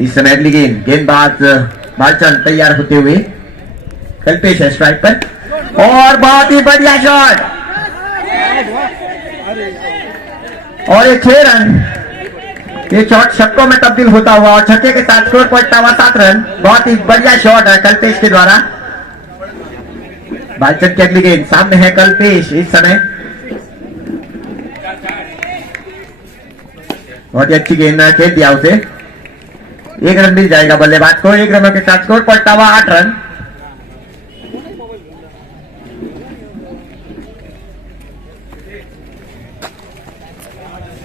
इस समय अगली गेंदबाज बालचंद तैयार होते हुए, कल्पेश है स्ट्राइक पर और बहुत ही बढ़िया शॉट और ये 6 रन। ये शॉट छक्कों में तब्दील होता हुआ और छक्के के साथ स्कोर पहुंचता हुआ 7 रन। बहुत ही बढ़िया शॉट है कल्पेश के द्वारा। बालचंद की अगली गेंद, सामने है कल्पेश। इस समय बहुत ही अच्छी गेंद खेल दिया उसे, 1 रन मिल जाएगा बल्लेबाज को। 1 रनों के साथ स्कोर पहुंचता हुआ 8 रन।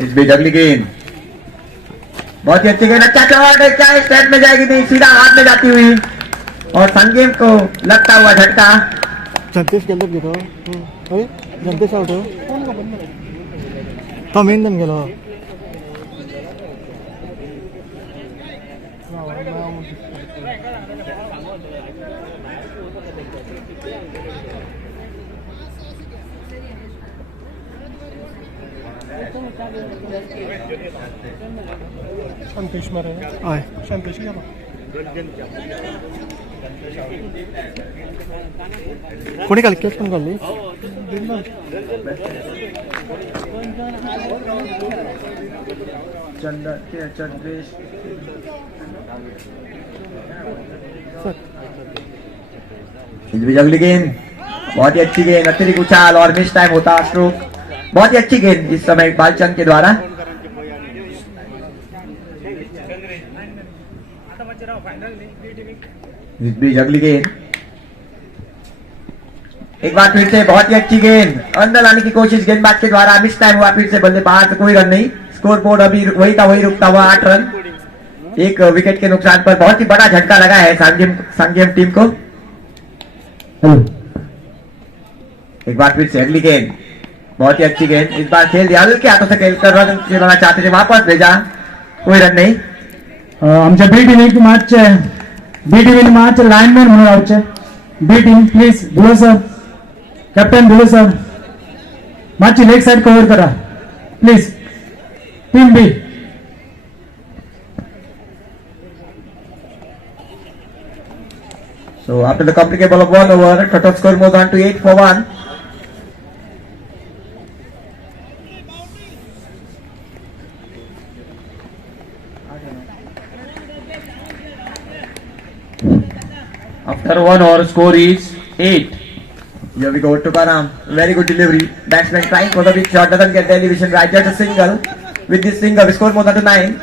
इस बीच अगली गेंद, बहुत ही अच्छी गेंद, अच्छा शॉट है, क्या स्टैंड में जाएगी नहीं, सीधा हाथ में जाती हुई और संगेम को लगता हुआ झटका। जनतेश गेलो गेलो अरे जनतेश आउट हो तो मेन गेलो शांतेश मारे आय शांतेश गेला कोणी काल कॅच पण काढली चंद्रेश। अगली गेंद, बहुत ही अच्छी गेंद, अतिरिक्त उछाल और मिस टाइम होता स्ट्रोक। बहुत ही अच्छी गेंद इस समय बालचंद के द्वारा। इस बीच अगली गेंद, एक बार फिर से बहुत ही अच्छी गेंद अंदर लाने की कोशिश गेंदबाज के द्वारा, मिस टाइम हुआ फिर से बल्लेबाज, कोई रन नहीं। स्कोर बोर्ड अभी वही था वही रुकता हुआ 8 रन। 1 विकेट के नुकसान पर बहुत ही बड़ा झटका लगा है सांगेम टीम को। एक बार फिर से अगली गेंद, बहुत ही अच्छी गेंद, इस बार खेल दिया हल्के हाथों से खेलकर रन खेलना चाहते थे, वापस भेजा, कोई रन नहीं। आमच्या बी टीम मॅच लाईनमॅन म्हणून रावचे। B team please Dhule sir, captain Dhule sir, मागची लेग साइड कव्हर करा please. Team B So after the complicable of 1 over, total score moves on to 8 for 1. After 1 over, score is 8. Here we go to Karam. Very good delivery. Batsman trying for the big shot, doesn't get the elevation right. Just a single. With this single, we score more than 9.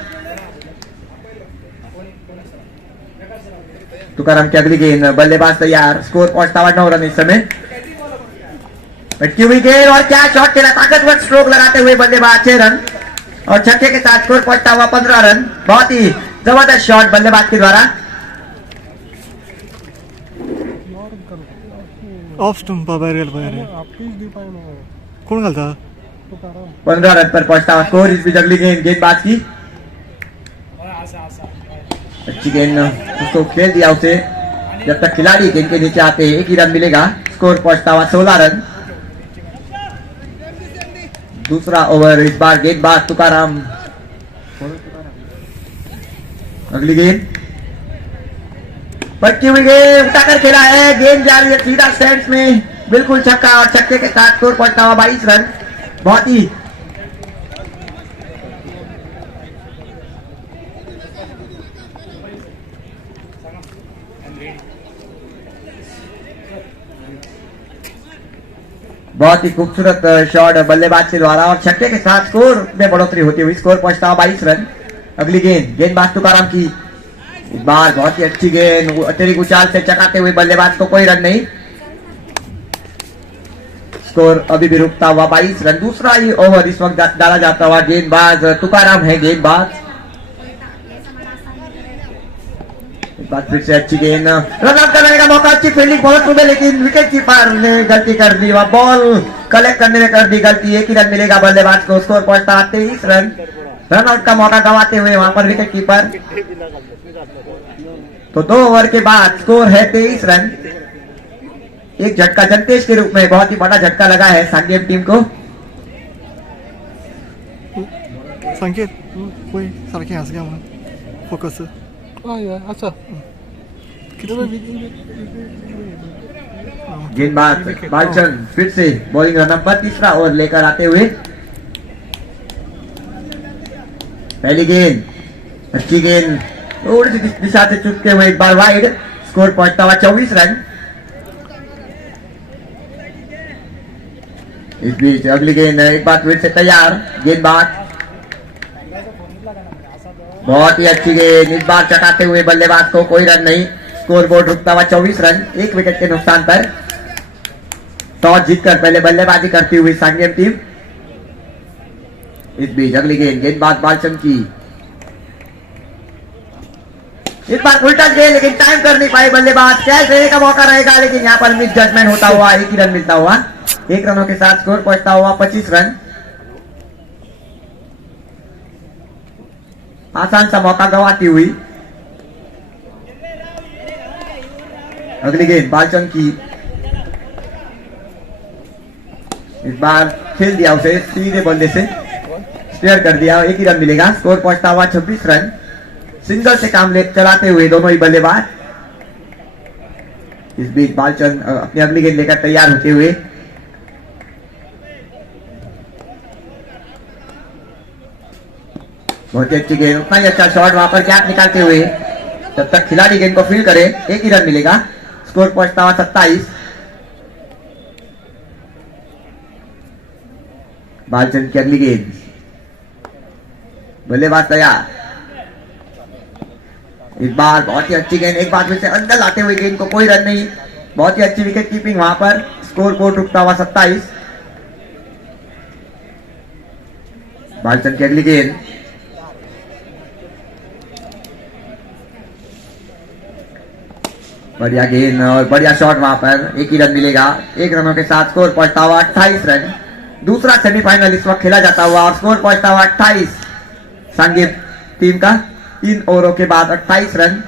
तुकाराम की अगली गेंद, बल्लेबाज तैयार, स्कोर पहुंचता हुआ 9 रन इस समय। हुई गेंद और क्या शॉट खेला, ताकतवर स्ट्रोक लगाते हुए बल्लेबाज 6 रन और छक्के के साथ स्कोर पहुंचता हुआ 15 रन। बहुत ही जबरदस्त शॉट बल्लेबाज के द्वारा। ऑफ स्टंप बाहेर गेला बाहेर कोण घालता 15 रन पर पहुंचता हुआ स्कोर। इस बीच अगली गेंद, गेंदबाज की अच्छी गेंद, उसको खेल दिया उसे। जब तक खिलाड़ी गेंद के नीचे आते हैं 1 ही रन मिलेगा। स्कोर पहुंचता हुआ 16 रन। दूसरा ओवर, इस बार गेंदबाज तुकाराम। अगली गेंद, पक्की हुई गेंद, उठाकर खेला है, गेंद जा रही है सीधा स्टैंड्स में, बिल्कुल छक्का और छक्के के साथ स्कोर पहुंचता हुआ 22 रन। बहुत ही खूबसूरत शॉट बल्लेबाज के द्वारा और छक्के के साथ स्कोर में बढ़ोतरी होती हुई स्कोर पहुंचता हुआ 22 रन। अगली गेंद, गेंदबाज तुकाराम की, इस बार बहुत ही अच्छी गेंद, अतिरिक्त उछाल से चकाते हुए बल्लेबाज को कोई रन नहीं। स्कोर अभी भी रुकता हुआ 22 रन। दूसरा ही ओवर इस वक्त डाला जाता हुआ, गेंदबाज तुकाराम है गेंदबाज। बात फिर से अच्छी गेंद, रन आउट करने का मौका, अच्छी फील्डिंग बहुत सुबह, लेकिन विकेट कीपर ने गलती कर दी, वह बॉल कलेक्ट करने में कर दी गलती। 1 ही रन मिलेगा बल्लेबाज को। स्कोर पहुंचता 23 रन। रन आउट का मौका गंवाते हुए वहां पर विकेट कीपर। तो 2 ओवर के बाद स्कोर है 23 रन। एक झटका जनतेश के रूप में, बहुत ही बड़ा झटका लगा है सांगेम टीम को। संकेत पळय सारकें हांस घे म्हणून फोकस हय हय आसा गेंदबाज बालचंद फिर से बॉलिंग रन पर तीसरा ओवर लेकर आते हुए पहली गेंद अच्छी गेंद थोड़ी सी दिशा से चुकते हुए एक बार वाइड स्कोर पहुंचता हुआ 24 रन। इस बीच अगली गेंद एक बार फिर से तैयार गेंदबाज बहुत ही अच्छी गेंद इस बार चटाते हुए बल्लेबाज को कोई रन नहीं। स्कोर बोर्ड रुकता हुआ 24 रन 1 विकेट के नुकसान पर। टॉस जीतकर पहले बल्लेबाजी करती हुई सांगेम टीम। इस बीच अगली गेंद गेंदबाज बालचंद की इस बार उल्टा गए लेकिन टाइम कर नहीं पाए बल्लेबाज। कैच लेने का मौका रहेगा लेकिन यहाँ पर मिस जजमेंट होता हुआ 1 ही रन मिलता हुआ। 1 रनों के साथ स्कोर पहुंचता हुआ 25 रन। आसान सा मौका गंवाती हुई अगली गेंद बालचंद की इस बार खेल दिया उसे सीधे बल्ले से स्टेयर कर दिया 1 ही रन मिलेगा। स्कोर पहुंचता हुआ 26 रन। सिंगल से काम चलाते हुए दोनों ही बल्लेबाज। इस बीच बालचंद अपनी अगली गेंद लेकर तैयार होते हुए बहुत ही अच्छी गेंद उतना ही अच्छा शॉट वहां पर कैच निकालते हुए जब तक खिलाड़ी गेंद को फील करे 1 ही रन मिलेगा। स्कोर पहुंचता हुआ 27। बालचंद की अगली गेंद बल्लेबाज तैयार इस बार बहुत ही अच्छी गेंद एक बार फिर से अंदर लाते हुए गेंद को कोई रन नहीं। बहुत ही अच्छी विकेट कीपिंग वहां पर। स्कोर बोर्ड रुकता हुआ 27। बालचंद की अगली गेंद बढ़िया गेंद और बढ़िया शॉट वहां पर 1 ही रन मिलेगा। 1 रनों के साथ स्कोर पहुंचता हुआ 28 रन। दूसरा सेमीफाइनल इस वक्त खेला जाता हुआ और स्कोर पहुंचता हुआ 28। सांगेम टीम का 3 ओवरों के बाद 28 रन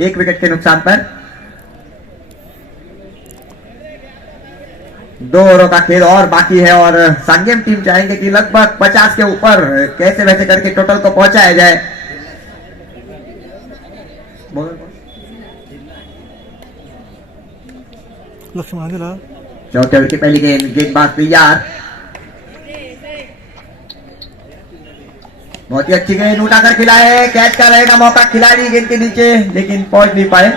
1 विकेट के नुकसान पर। 2 ओवरों का खेल और बाकी है और सांगेम टीम चाहेंगे कि लगभग 50 के ऊपर कैसे वैसे करके टोटल को पहुंचाया जाए। लक्ष्मण दिला चौथे ओवर की पहली गेंद गेंदबाज तैयार बहुत ही अच्छी गेंद उठाकर खिलाए। कैच का रहेगा मौका खिलाड़ी गेंद के नीचे लेकिन पहुंच नहीं पाए।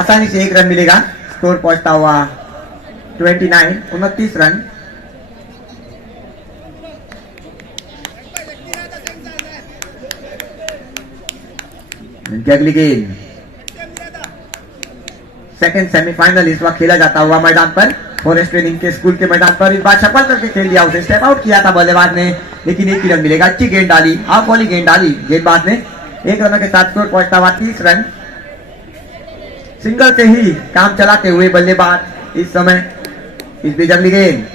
आसानी से 1 रन मिलेगा। स्कोर पहुंचता हुआ 29 रन। इनकी अगली गेंद सेकंड सेमीफाइनल इस वक्त खेला जाता हुआ मैदान पर फॉरेस्ट ट्रेनिंग के स्कूल के मैदान पर। इस बार सफल करके खेल दिया उसे स्टेप आउट किया था बल्लेबाज ने लेकिन 1 ही रन मिलेगा। अच्छी गेंद डाली हाफ वाली गेंद डाली गेंदबाज ने। 1 रनों के साथ स्कोर पहुंचता हुआ 30 रन। सिंगल से ही काम चलाते हुए बल्लेबाज इस समय। इस बीच अगली गेंद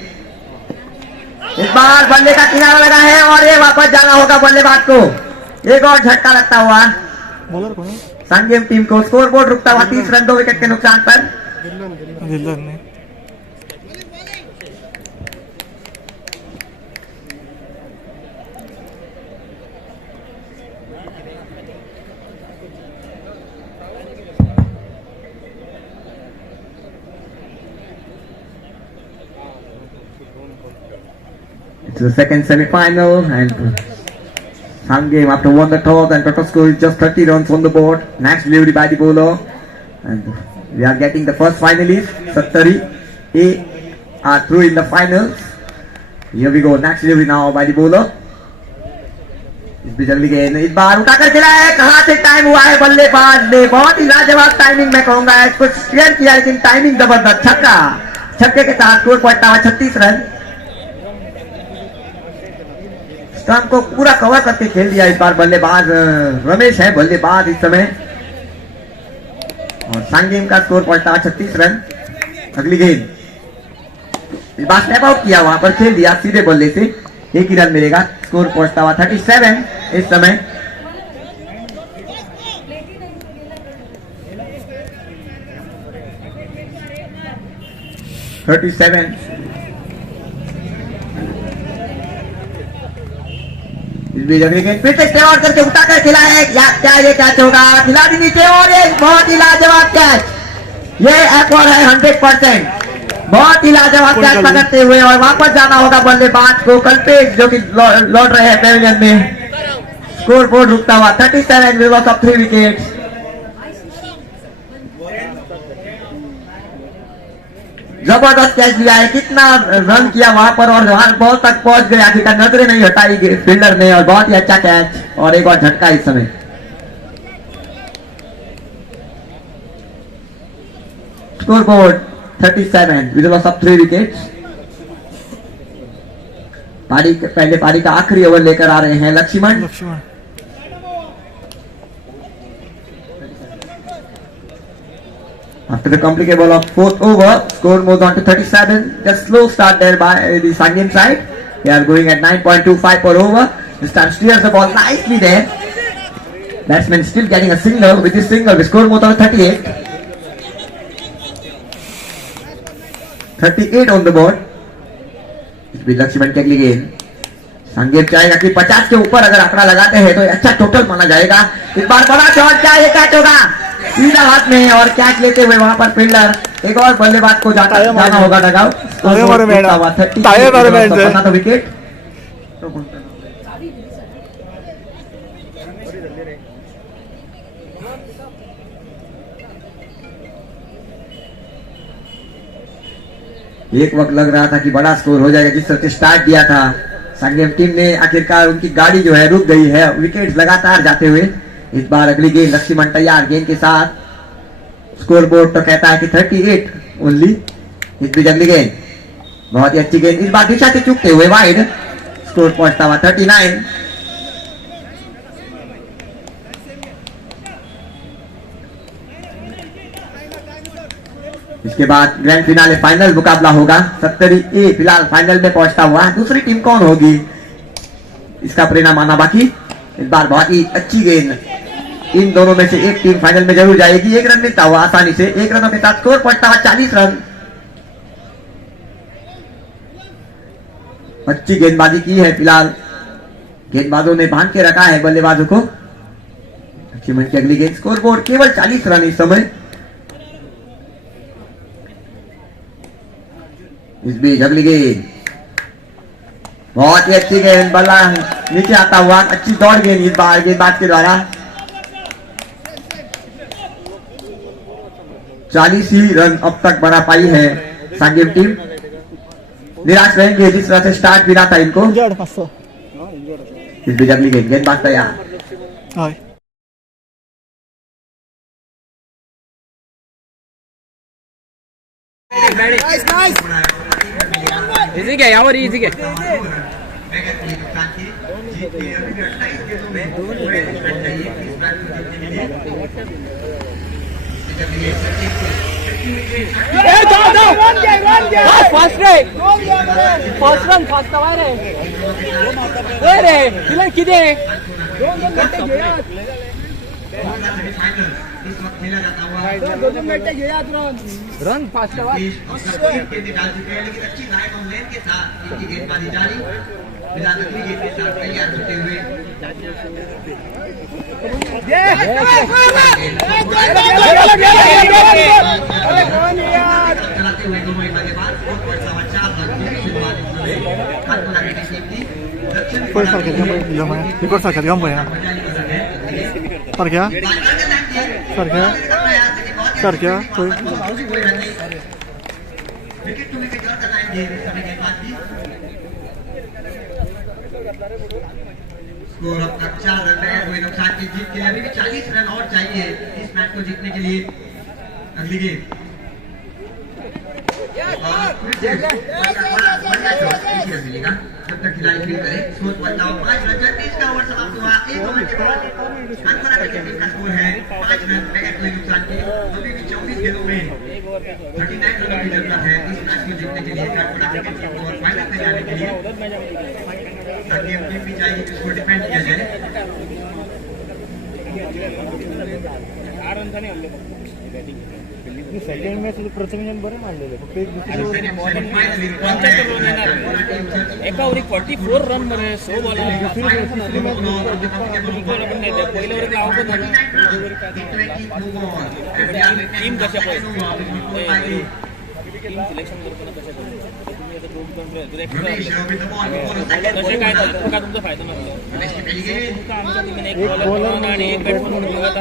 इस बार बल्ले का किनारा लगा है और ये वापस जाना होगा बल्लेबाज को। एक और झटका लगता हुआ बॉलर कोण सांगेम टीम को। स्कोर बोर्ड रुकता हुआ 30 रन 2 विकेट के नुकसान पर। दिल्लन ने It's the second semi-final and Sangam after won the toss and Toto scored just 30 runs on the board. Next delivery by the bowler and we are getting the first finalist. Sattari A are through in the finals. Here we go. Next delivery now by the bowler. इस बीच अगली गेंद इस बार उठाकर खेला है। कहां से टाइम हुआ है बल्लेबाज ने। बहुत ही लाजवाब टाइमिंग मैं कहूंगा। कुछ शेयर किया लेकिन टाइमिंग जबरदस्त। छक्का छक्के के साथ स्कोर पहुंचता हुआ 36 रन। स्टंप को पूरा कवर करके खेल दिया इस बार बल्लेबाज रमेश है बल्लेबाज इस समय और सांगेम का स्कोर पहुंचता हुआ 36 रन। अगली गेंद इस बार स्टेप आउट किया वहां पर खेल दिया सीधे बल्ले से। 1 ही रन मिलेगा। स्कोर पहुंचता हुआ 37 इस समय। इस बीच अगली गेंद फिर से स्टे आउट करके उठा कर खिला है, क्या ये कैच होगा, खिलाड़ी नीचे और एक बहुत ही लाजवाब कैच, ये एक और है 100%, बहुत ही लाजवाब कैच पकड़ते हुए और वापस जाना होगा बल्लेबाज को कल्पेश जो कि लौट रहे हैं पेविलियन में। स्कोर बोर्ड रुकता हुआ 37 with loss of 3 विकेट। जबरदस्त कैच लिया है, कितना रन किया वहां पर और वहां बॉल तक पहुंच गया, आखिरकार नजरें नहीं हटाई फील्डर ने और बहुत ही अच्छा कैच और एक और झटका इस समय। Score board 37 with loss of 3 विकेट्स। पहले पारी का आखिरी ओवर लेकर आ रहे हैं Lakshman. After the complicated ball of fourth over, score moves on to 37. Just slow start there by the Sangam side. They are going at 9.25 per over. This time steers the ball nicely there. Batsman still getting a single. With this single, the score moves on to 38. 38 on the board. It will Lakshman के लिए संगीत चाहेगा कि 50 के ऊपर अगर आंकड़ा लगाते हैं तो अच्छा टोटल माना जाएगा। इस बार बड़ा शॉट, क्या ये कैच होगा, सीधा हाथ में और कैच लेते हुए वहां पर फील्डर एक और बल्लेबाज को जाना होगा डगआउट। विकेट एक वक्त लग रहा था कि बड़ा स्कोर हो जाएगा, जिस तरह से स्टार्ट दिया था संगम टीम ने, आखिरकार उनकी गाड़ी जो है रुक गई है, विकेट लगातार जाते हुए। इस बार अगली गेंद लक्ष्मण तैयार गेंद के साथ, स्कोर बोर्ड तो कहता है कि 38 ओनली। इस बीच अगली गेंद बहुत ही अच्छी गेंद, इस बार दिशा से चूकते हुए वाइड, स्कोर पहुंचता हुआ 39। इसके बाद ग्रैंड फिनाले फाइनल मुकाबला होगा 70 फिलहाल फाइनल में पहुंचता हुआ। दूसरी टीम कौन होगी इसका परिणाम आना बाकी। इस बार बहुत ही अच्छी गेंद, इन दोनों में से एक टीम फाइनल में जरूर जाएगी। एक रन मिलता हुआ आसानी से, 1 रनों के साथ स्कोर पहुंचता हुआ 40 रन। अच्छी गेंदबाजी की है फिलहाल, गेंदबाजों ने बांध के रखा है बल्लेबाजों को। लक्ष्मण की अगली गेंद, स्कोर बोर्ड केवल 40 रन इस समय। इस बीच अगली गेंद बहुत ही अच्छी गेंद, बल्ला नीचे आता हुआ, अच्छी दौड़ गेंद इस बार गेंदबाज के द्वारा। 40 ही रन अब तक बना पाई है सांगेम टीम। निराश रहेंगे जिस तरह से स्टार्ट मिला था इनको। इस बीच अगली गेंद, गेंदबाज तैयार। इजी क्या यावर इजी क्या फास्ट रन फास्ट रे किती इस वक्त खेला जाता हुआ रन फास्ट लेकिन अच्छी राइट ऑन लेन के साथ इनकी गेंदबाजी जारी, फिलहाल अगली गेंद के साथ तैयार होते हुए चलाते हुए दोनों बल्लेबाज सर क्या सर क्या कोई विकेट टू विकेट कराएंगे सभी गेंदबाजी। स्कोर अब तक 4 रन है, कोई नुकसान की जीत के लिए अभी भी 40 रन और चाहिए इस मैच को जीतने के लिए। अगली गेंद मिलेगा जब तक खिलाड़ी फील करे। स्कोर 5 रन, 30 का ओवर समाप्त हुआ। 1 ओवर के बाद अंकोरा क्रिकेट टीम का स्कोर है 5 रन बगैर कोई नुकसान के। अभी भी 24 गेंदों में 39 रनों की जरूरत है इस मैच को जीतने के लिए, अंकोरा क्रिकेट टीम को फाइनल में जाने के लिए, ताकि टीम भी चाहिए कि इसको डिफेंड किया जाए। सेकंड मॅच प्रथम बरं मांडलेलं फक्त एक एका ओव्हरीत 44 रन मध्ये 100 बॉल पहिल्या ओव्हरीत आउट झाला टीम कशा पाहिजे टीम सिलेक्शन करताना कशा पाहिजे तुम्ही आता टोटल कसे काय चालतं का तुमचा फायदा नसतो तुमचा आमच्या टीमने एक बॉलर आणि एक बॅट्समन बघत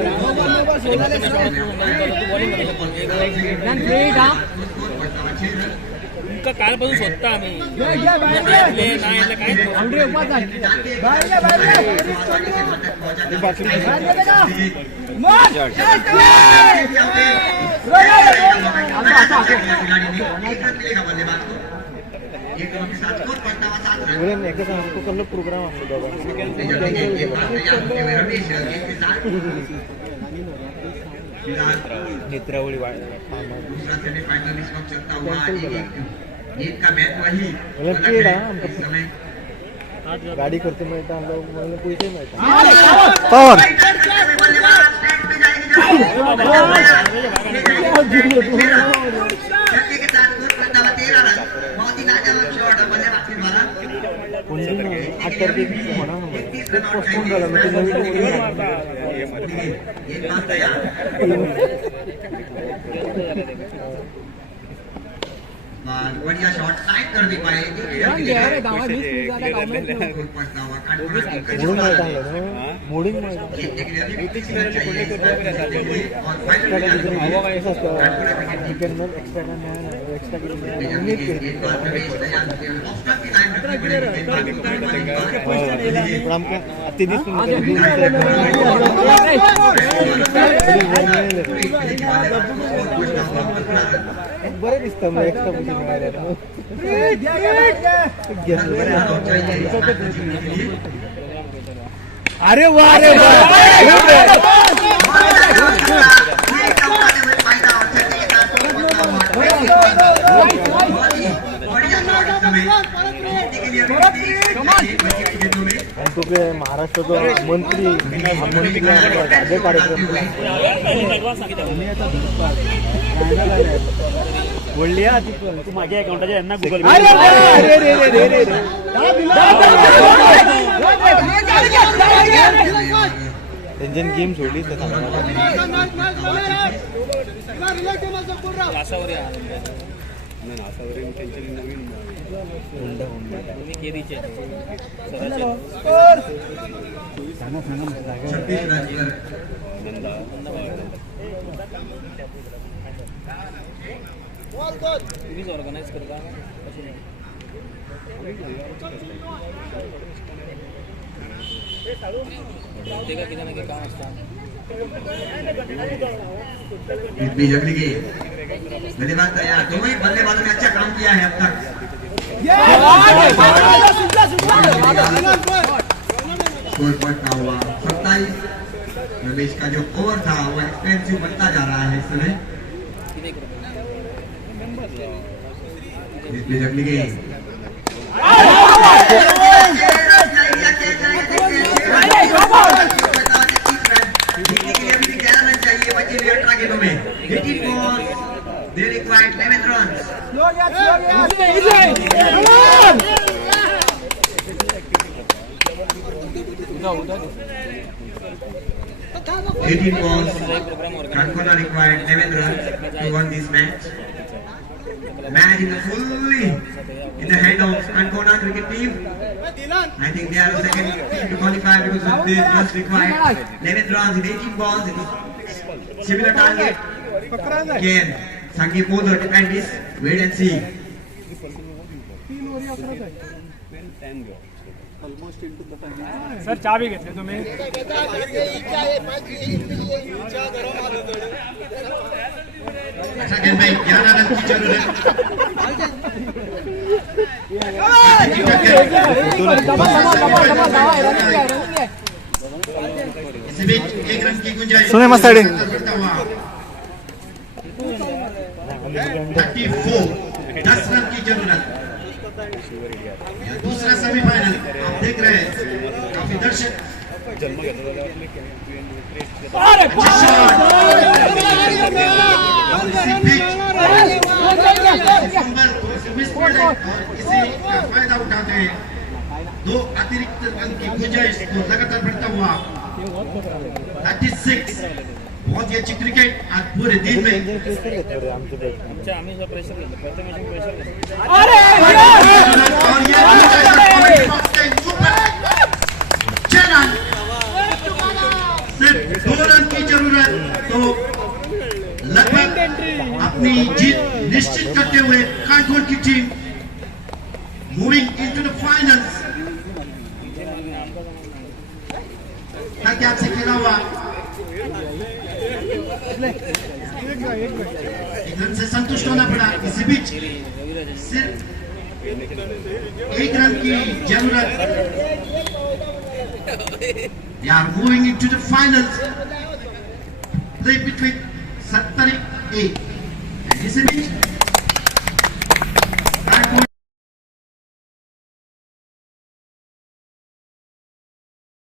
तुमका कालपासून स्वतः आम्ही एकदा सांगतो कल्ल प्रोग्राम असतो नेत्रावळी गाडी करते माहिती आम्हाला पैसे माहिती आठ तारखेला म्हणा पोस्टपोन झाला बढ़िया शॉट साइड कर दी पाए मोडिंग बरं दिसतं एक्स्ट्रा अरे वा रे महाराष्ट्राचा मंत्री राज्य कार्यक्रम बोलली तू माझ्या अकाउंटाच्या यांना गुगल त्यांच्यान गेम सोडली तुम्हीच ऑर्गनाइज करता ते का किती ना काम असतं बल्लेबाज तैयार दोनों ही बल्लेबाजों ने अच्छा काम किया है अब तक स्कोर पॉइंट ना हुआ 27 रमेश का जो ओवर था वो एक्सपेंसिव बनता जा रहा है इस समय जगली गई They required 11 runs. 18 balls. Kankona required 11 runs to win this match. Match is fully in the hand of Kankona cricket team. I think they are the second team to qualify because they just required 11 runs in 18 balls. It was similar target. Again, Sangeet both are defend this. Wait and see. Sir चहा बी घेतली तुम्ही अच्छा गेंद भाई 11 रन की जरूरत इस बीच 1 रन की गुंजाइश सुने मस्ताड़ी 34 10 रन की जरूरत दूसरा सेमीफाइनल आप देख रहे हैं काफी दर्शक फायदा उठाते हैं 2 अतिरिक्त अंक की गुंजाइश को लगातार बढ़ता हुआ 36 बहुत ही अच्छी क्रिकेट आज पूरे दिन में आम्ही जो प्रेशर घेतलं प्रथमेश प्रेशर घेतलं और ये चलन सिर्फ 2 रन की जरूरत तो लगभग अपनी जीत निश्चित करते हुए काठगोड़ की team moving into the finals ताकि आपसे खेला हुआ एक रन से संतुष्ट होना पड़ा इसी बीच सिर्फ 1 रन की जरूरत यार moving into the finals play between 78 and इसी बीच